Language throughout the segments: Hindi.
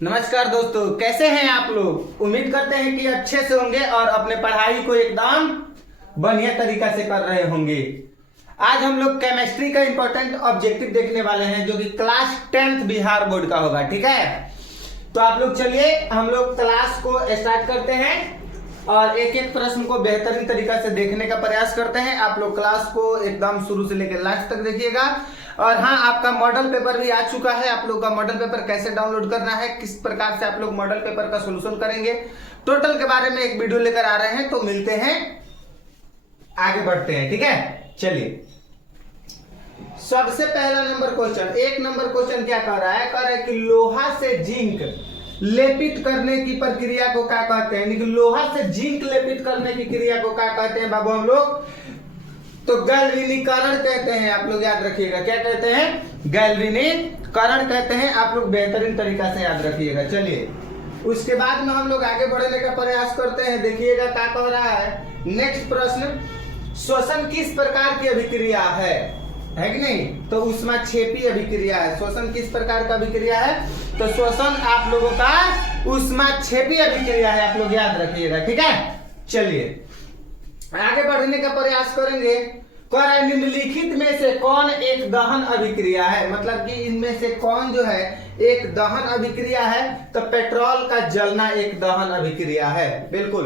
नमस्कार दोस्तों, कैसे हैं आप लोग। उम्मीद करते हैं कि अच्छे से होंगे और अपने पढ़ाई को एकदम बढ़िया तरीका से कर रहे होंगे। आज हम लोग केमिस्ट्री का इंपॉर्टेंट ऑब्जेक्टिव देखने वाले हैं जो कि क्लास 10th बिहार बोर्ड का होगा। ठीक है, तो आप लोग चलिए हम लोग क्लास को स्टार्ट करते हैं और एक एक प्रश्न को बेहतरीन तरीका से देखने का प्रयास करते हैं। आप लोग क्लास को एकदम शुरू से लेकर लास्ट तक देखिएगा। और हाँ, आपका मॉडल पेपर भी आ चुका है। आप लोग का मॉडल पेपर कैसे डाउनलोड करना है, किस प्रकार से आप लोग मॉडल पेपर का सोल्यूशन करेंगे, टोटल के बारे में एक वीडियो लेकर आ रहे हैं। तो मिलते हैं, आगे बढ़ते हैं। ठीक है, चलिए सबसे पहला नंबर क्वेश्चन, एक नंबर क्वेश्चन क्या कह रहा है। कह रहा है कि लोहा से जिंक लेपित करने की प्रक्रिया को क्या कहते हैं। लोहा से जिंक लेपित करने की क्रिया को क्या कहते हैं बाबू हम लोग, तो गैल्वेनीकरण कहते हैं। आप लोग याद रखिएगा, क्या कहते हैं, गैल्वेनीकरण कहते हैं। आप लोग बेहतरीन तरीका से याद रखिएगा। चलिए उसके बाद में हम लोग आगे बढ़ने का प्रयास करते हैं। देखिएगा क्या कह रहा है। नेक्स्ट प्रश्न, श्वसन किस प्रकार की अभिक्रिया है कि नहीं, तो ऊष्माक्षेपी अभिक्रिया है। श्वसन किस प्रकार का अभिक्रिया है, तो श्वसन आप लोगों का ऊष्माक्षेपी अभिक्रिया है। आप लोग याद रखिएगा। ठीक है, चलिए आगे बढ़ने का प्रयास करेंगे। निम्नलिखित में से कौन एक दहन अभिक्रिया है, मतलब कि इनमें से कौन जो है एक दहन अभिक्रिया है, तो पेट्रोल का जलना एक दहन अभिक्रिया है। बिल्कुल,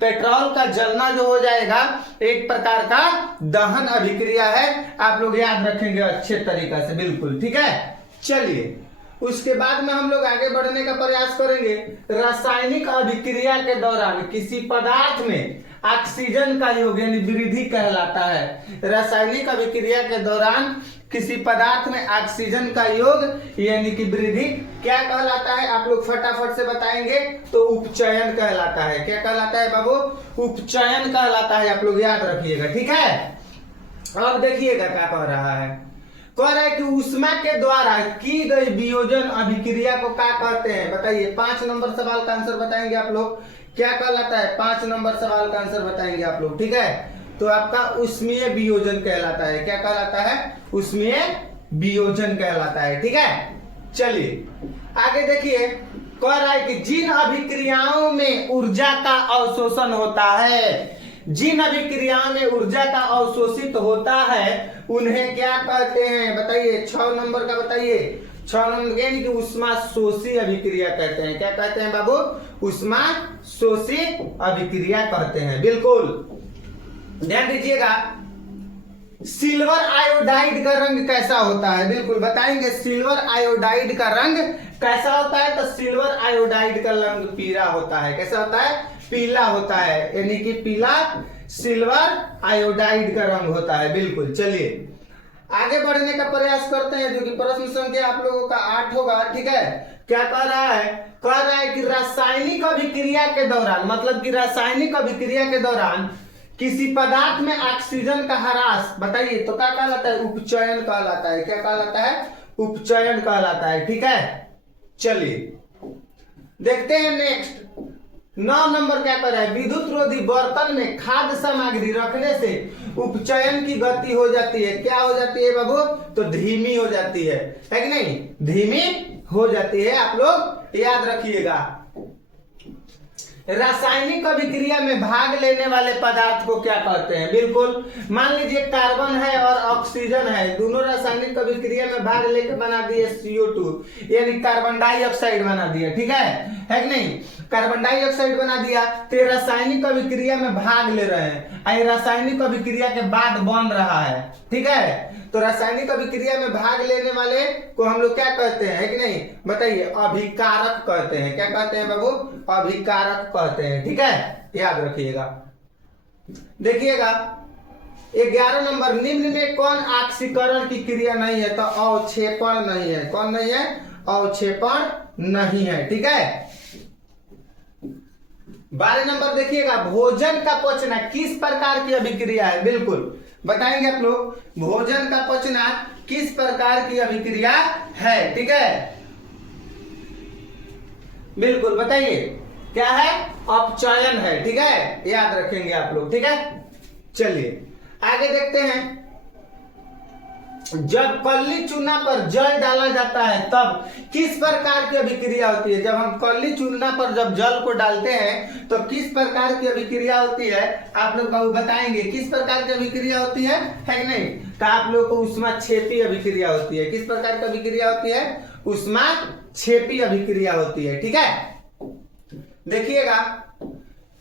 पेट्रोल का जलना जो हो जाएगा एक प्रकार का दहन अभिक्रिया है। आप लोग याद रखेंगे अच्छे तरीका से। बिल्कुल ठीक है, चलिए उसके बाद में हम लोग आगे बढ़ने का प्रयास करेंगे। रासायनिक अभिक्रिया के दौरान किसी पदार्थ में ऑक्सीजन का योग यानी वृद्धि कहलाता है। रासायनिक अभिक्रिया के दौरान किसी पदार्थ में ऑक्सीजन का योग यानी कि वृद्धि क्या कहलाता है, आप लोग फटाफट से बताएंगे, तो उपचयन कहलाता है। क्या कहलाता है बाबू, उपचयन कहलाता है। आप लोग याद रखिएगा। ठीक है, अब देखिएगा क्या कह रहा है। कह रहा है कि ऊष्मा के द्वारा की गई वियोजन अभिक्रिया को क्या कहते हैं, बताइए। 5 नंबर सवाल का आंसर बताएंगे आप लोग। क्या कहलाता है, 5 नंबर सवाल का आंसर बताएंगे आप लोग। ठीक है, तो आपका ऊष्मीय वियोजन कहलाता है। क्या कहलाता है, ऊष्मीय वियोजन कहलाता है। ठीक है, चलिए आगे देखिए। कह रहा है कि जिन अभिक्रियाओं में ऊर्जा का अवशोषण होता है, जिन अभिक्रियाओं में ऊर्जा का अवशोषित होता है उन्हें क्या कहते हैं, बताइए। 6 नंबर का बताइए। 6 नंबर यानी कि ऊष्मा शोषी अभिक्रिया कहते हैं। क्या कहते हैं बाबू, ऊष्मा शोषी अभिक्रिया कहते हैं। बिल्कुल ध्यान दीजिएगा। सिल्वर आयोडाइड का रंग कैसा होता है, बिल्कुल बताएंगे। सिल्वर आयोडाइड का रंग कैसा होता है, तो सिल्वर आयोडाइड का रंग पीला होता है। कैसा होता है, पीला होता है, यानी कि पीला सिल्वर आयोडाइड का रंग होता है। बिल्कुल, चलिए आगे बढ़ने का प्रयास करते हैं, जो कि प्रश्न संख्या आप लोगों का 8 होगा। ठीक है, क्या कह रहा है, कह रहा है कि रासायनिक अभिक्रिया के दौरान, मतलब कि रासायनिक अभिक्रिया के दौरान किसी पदार्थ में ऑक्सीजन का ह्रास, बताइए, तो क्या कहलाता है, उपचयन कहलाता है। क्या कहलाता है, उपचयन कहलाता है। ठीक है, चलिए देखते हैं नेक्स्ट। 9 नंबर क्या कर रहा है। विद्युत रोधी बर्तन में खाद्य सामग्री रखने से उपचयन की गति हो जाती है। क्या हो जाती है बाबू, तो धीमी हो जाती है कि नहीं, धीमी हो जाती है। आप लोग याद रखिएगा। रासायनिक अभिक्रिया में भाग लेने वाले पदार्थ को क्या कहते हैं, बिल्कुल मान लीजिए कार्बन है और ऑक्सीजन है, दोनों रासायनिक अभिक्रिया में भाग लेकर बना दिए CO2 यानी कार्बन डाइऑक्साइड बना दिया। ठीक है कि नहीं, कार्बन डाइऑक्साइड बना दिया, तो रासायनिक अभिक्रिया में भाग ले रहे हैं, रासायनिक अभिक्रिया के बाद बन रहा है। ठीक है, तो रासायनिक अभिक्रिया में भाग लेने वाले को हम लोग क्या कहते हैं, है कि नहीं, बताइए, अभिकारक कहते हैं। क्या कहते हैं बाबू, अभिकारक कहते हैं। ठीक है, याद रखिएगा। देखिएगा 11 नंबर, निम्न में कौन ऑक्सीकरण की क्रिया नहीं है, तो अवक्षेपण नहीं है। कौन नहीं है, अवक्षेपण नहीं है। ठीक है, 12 नंबर देखिएगा। भोजन का पचना किस प्रकार की अभिक्रिया है, बिल्कुल बताएंगे आप लोग। भोजन का पचना किस प्रकार की अभिक्रिया है। ठीक है, बिल्कुल बताइए, क्या है, अपचयन है। ठीक है, याद रखेंगे आप लोग। ठीक है, चलिए आगे देखते हैं। जब कल्ली चूना पर जल डाला जाता है तब किस प्रकार की अभिक्रिया होती है। जब हम कल्ली चूना पर जब जल को डालते हैं तो किस प्रकार की अभिक्रिया होती है, आप लोग को बताएंगे किस प्रकार की अभिक्रिया होती है कि नहीं। तो आप लोग को ऊष्माक्षेपी अभिक्रिया होती है। किस प्रकार की अभिक्रिया होती है, ऊष्माक्षेपी अभिक्रिया होती है। ठीक है, देखिएगा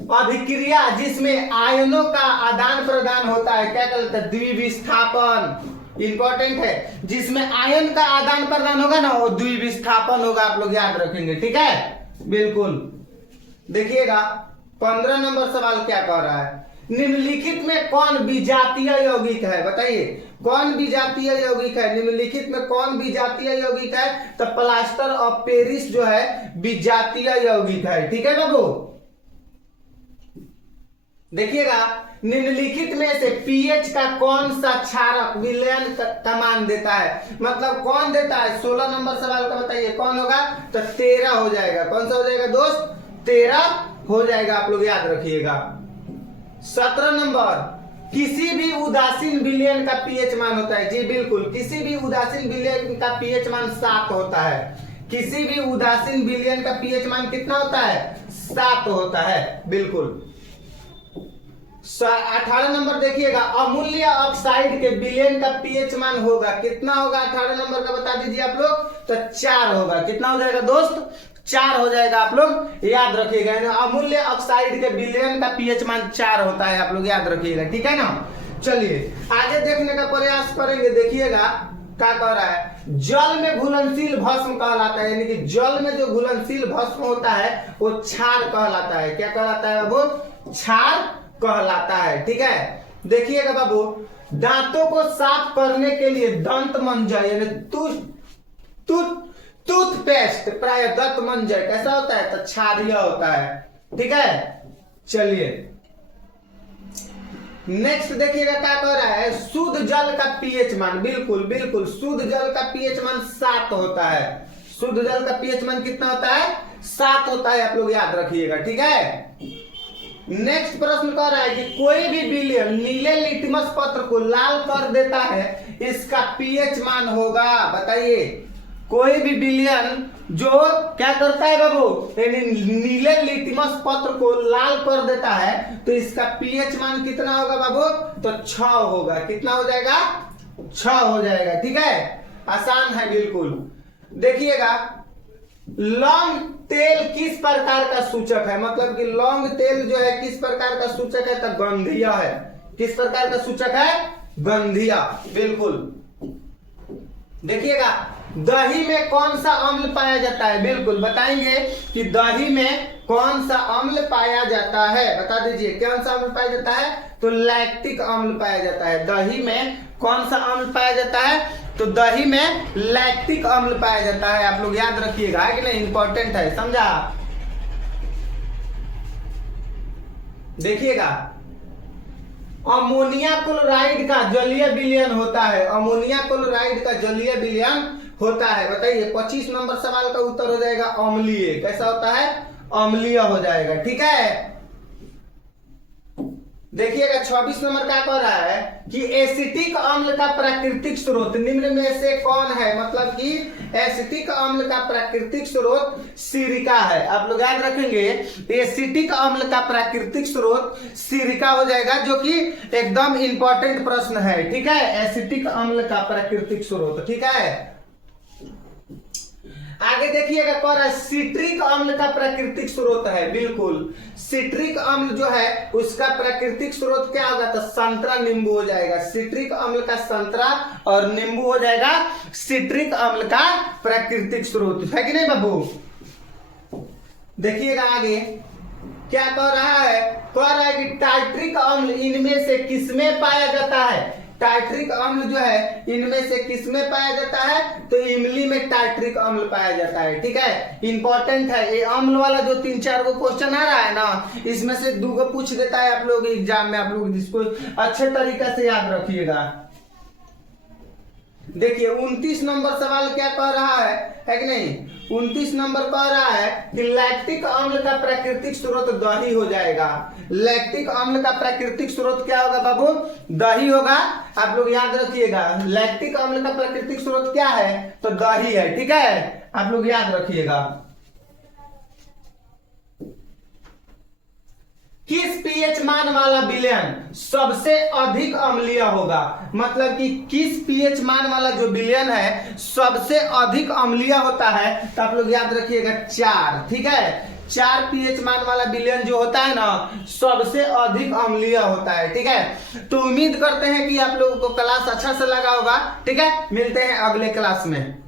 अभिक्रिया जिसमें आयनों का आदान प्रदान होता है क्या कहते हैं, द्विविस्थापन। इंपॉर्टेंट है, जिसमें आयन का आदान प्रदान होगा ना वो द्विविस्थापन होगा, आप लोग याद रखेंगे। ठीक है, बिल्कुल। देखिएगा 15 नंबर सवाल क्या कह रहा है, निम्नलिखित में कौन विजातीय यौगिक है, बताइए कौन विजातीय यौगिक है। निम्नलिखित में कौन विजातीय यौगिक है, तो प्लास्टर ऑफ पेरिस जो है विजातीय यौगिक है। ठीक है बाबू, देखिएगा निम्नलिखित में से पीएच का कौन सा क्षारक विलयन का मान देता है, मतलब कौन देता है। 16 नंबर सवाल का बताइए कौन होगा, तो 13 हो जाएगा। कौन सा हो जाएगा दोस्त, 13 हो जाएगा, आप लोग याद रखिएगा। 17 नंबर, किसी भी उदासीन विलयन का पीएच मान होता है। जी बिल्कुल, किसी भी उदासीन विलयन का पीएच मान 7 होता है। किसी भी उदासीन विलयन का पीएच मान कितना होता है, 7 होता है, बिल्कुल। 18 नंबर देखिएगा, अमूल्य ऑक्साइड के विलयन का पीएच मान होगा कितना होगा, 18 नंबर का बता दीजिए आप लोग, तो 4 होगा। कितना हो जाएगा दोस्त, 4 हो जाएगा, आप लोग याद रखिएगा। अमूल्य ऑक्साइड के विलयन का पीएच मान 4 होता है, आप लोग याद रखिएगा। ठीक है ना, चलिए आगे देखने का प्रयास करेंगे। देखिएगा क्या कह रहा है, जल में घुलनशील भस्म कहलाता है, यानी कि जल में जो घुलनशील भस्म होता है वो क्षार कहलाता है। क्या कहलाता है बाबू, क्षार कहलाता है। ठीक है, देखिएगा बाबू, दांतों को साफ करने के लिए दंत मंजन यानी टूथपेस्ट प्राय दंत मंजन कैसा होता है, तो क्षारीय होता है। ठीक है, चलिए नेक्स्ट देखिएगा क्या कह रहा है, शुद्ध जल का पीएच मान, बिल्कुल बिल्कुल, शुद्ध जल का पीएच मान 7 होता है। शुद्ध जल का पीएच मान कितना होता है, 7 होता है, आप लोग याद रखिएगा। ठीक है, नेक्स्ट प्रश्न कह रहा है कि कोई भी विलयन नीले लिटमस पत्र को लाल कर देता है, इसका पीएच मान होगा, बताइए। कोई भी विलयन जो क्या करता है बाबू, नीले लिटमस पत्र को लाल कर देता है तो इसका पीएच मान कितना होगा बाबू, तो 6 होगा। कितना हो जाएगा, 6 हो जाएगा। ठीक है, आसान है बिल्कुल। देखिएगा लौंग तेल किस प्रकार का सूचक है, मतलब कि लौंग तेल जो है किस प्रकार का सूचक है, तो गंधीय है। किस प्रकार का सूचक है, गंधीय, बिल्कुल। देखिएगा दही में कौन सा अम्ल पाया जाता है, बिल्कुल बताएंगे कि दही में कौन सा अम्ल पाया जाता है, बता दीजिए कौन सा अम्ल पाया जाता है, तो लैक्टिक अम्ल पाया जाता है। दही में कौन सा अम्ल पाया जाता है, तो दही में लैक्टिक अम्ल पाया जाता है, आप लोग याद रखिएगा, है कि नहीं, इंपॉर्टेंट है, समझा। देखिएगा अमोनिया क्लोराइड का जलीय विलयन होता है। अमोनिया क्लोराइड का जलीय विलयन होता है, बताइए। 25 नंबर सवाल का उत्तर हो जाएगा अम्लीय। कैसा होता है, अम्लीय हो जाएगा। ठीक है, देखिएगा 26 नंबर क्या कह रहा है कि एसिटिक अम्ल का प्राकृतिक स्रोत निम्न में से कौन है, मतलब कि एसिटिक अम्ल का प्राकृतिक स्रोत सिरिका है। आप लोग याद रखेंगे एसिटिक अम्ल का प्राकृतिक स्रोत सिरिका हो जाएगा, जो कि एकदम इंपॉर्टेंट प्रश्न है। ठीक है, एसिटिक अम्ल का प्राकृतिक स्रोत। ठीक है, आगे देखिएगा कह रहा है सिट्रिक अम्ल का प्राकृतिक स्रोत है, बिल्कुल। सिट्रिक अम्ल जो है उसका प्राकृतिक स्रोत क्या होगा, तो संतरा नींबू हो जाएगा। सिट्रिक अम्ल का संतरा और नींबू हो जाएगा सिट्रिक अम्ल का प्राकृतिक स्रोत, है कि नहीं बाबू। देखिएगा आगे क्या कह रहा है, कह रहा है कि टार्ट्रिक अम्ल इनमें से किसमें पाया जाता है। टार्ट्रिक अम्ल जो है इनमें से किसमें पाया जाता है, तो इमली में टार्ट्रिक अम्ल पाया जाता है। ठीक है, इंपॉर्टेंट है ये अम्ल वाला जो 3-4 गो क्वेश्चन आ रहा है ना, इसमें से 2 गो पूछ देता है आप लोग एग्जाम में, आप लोग जिसको अच्छे तरीके से याद रखिएगा। देखिए 29 नंबर सवाल क्या कह रहा है कि नहीं, 29 नंबर कह रहा है कि लैक्टिक अम्ल का प्राकृतिक स्रोत दही हो जाएगा। लैक्टिक अम्ल का प्राकृतिक स्रोत क्या होगा बाबू, दही होगा। आप लोग याद रखिएगा लैक्टिक अम्ल का प्राकृतिक स्रोत क्या है, तो दही है, ठीक है, आप लोग याद रखिएगा। किस पीएच मान वाला विलयन सबसे अधिक अम्लीय होगा, मतलब कि किस पीएच मान वाला जो विलयन है सबसे अधिक अम्लीय होता है, तो आप लोग याद रखिएगा 4, ठीक है। 4 पीएच मान वाला विलयन जो होता है ना सबसे अधिक अम्लीय होता है, ठीक है। तो उम्मीद करते हैं कि आप लोगों को क्लास अच्छा से लगा होगा, ठीक है। मिलते हैं अगले क्लास में।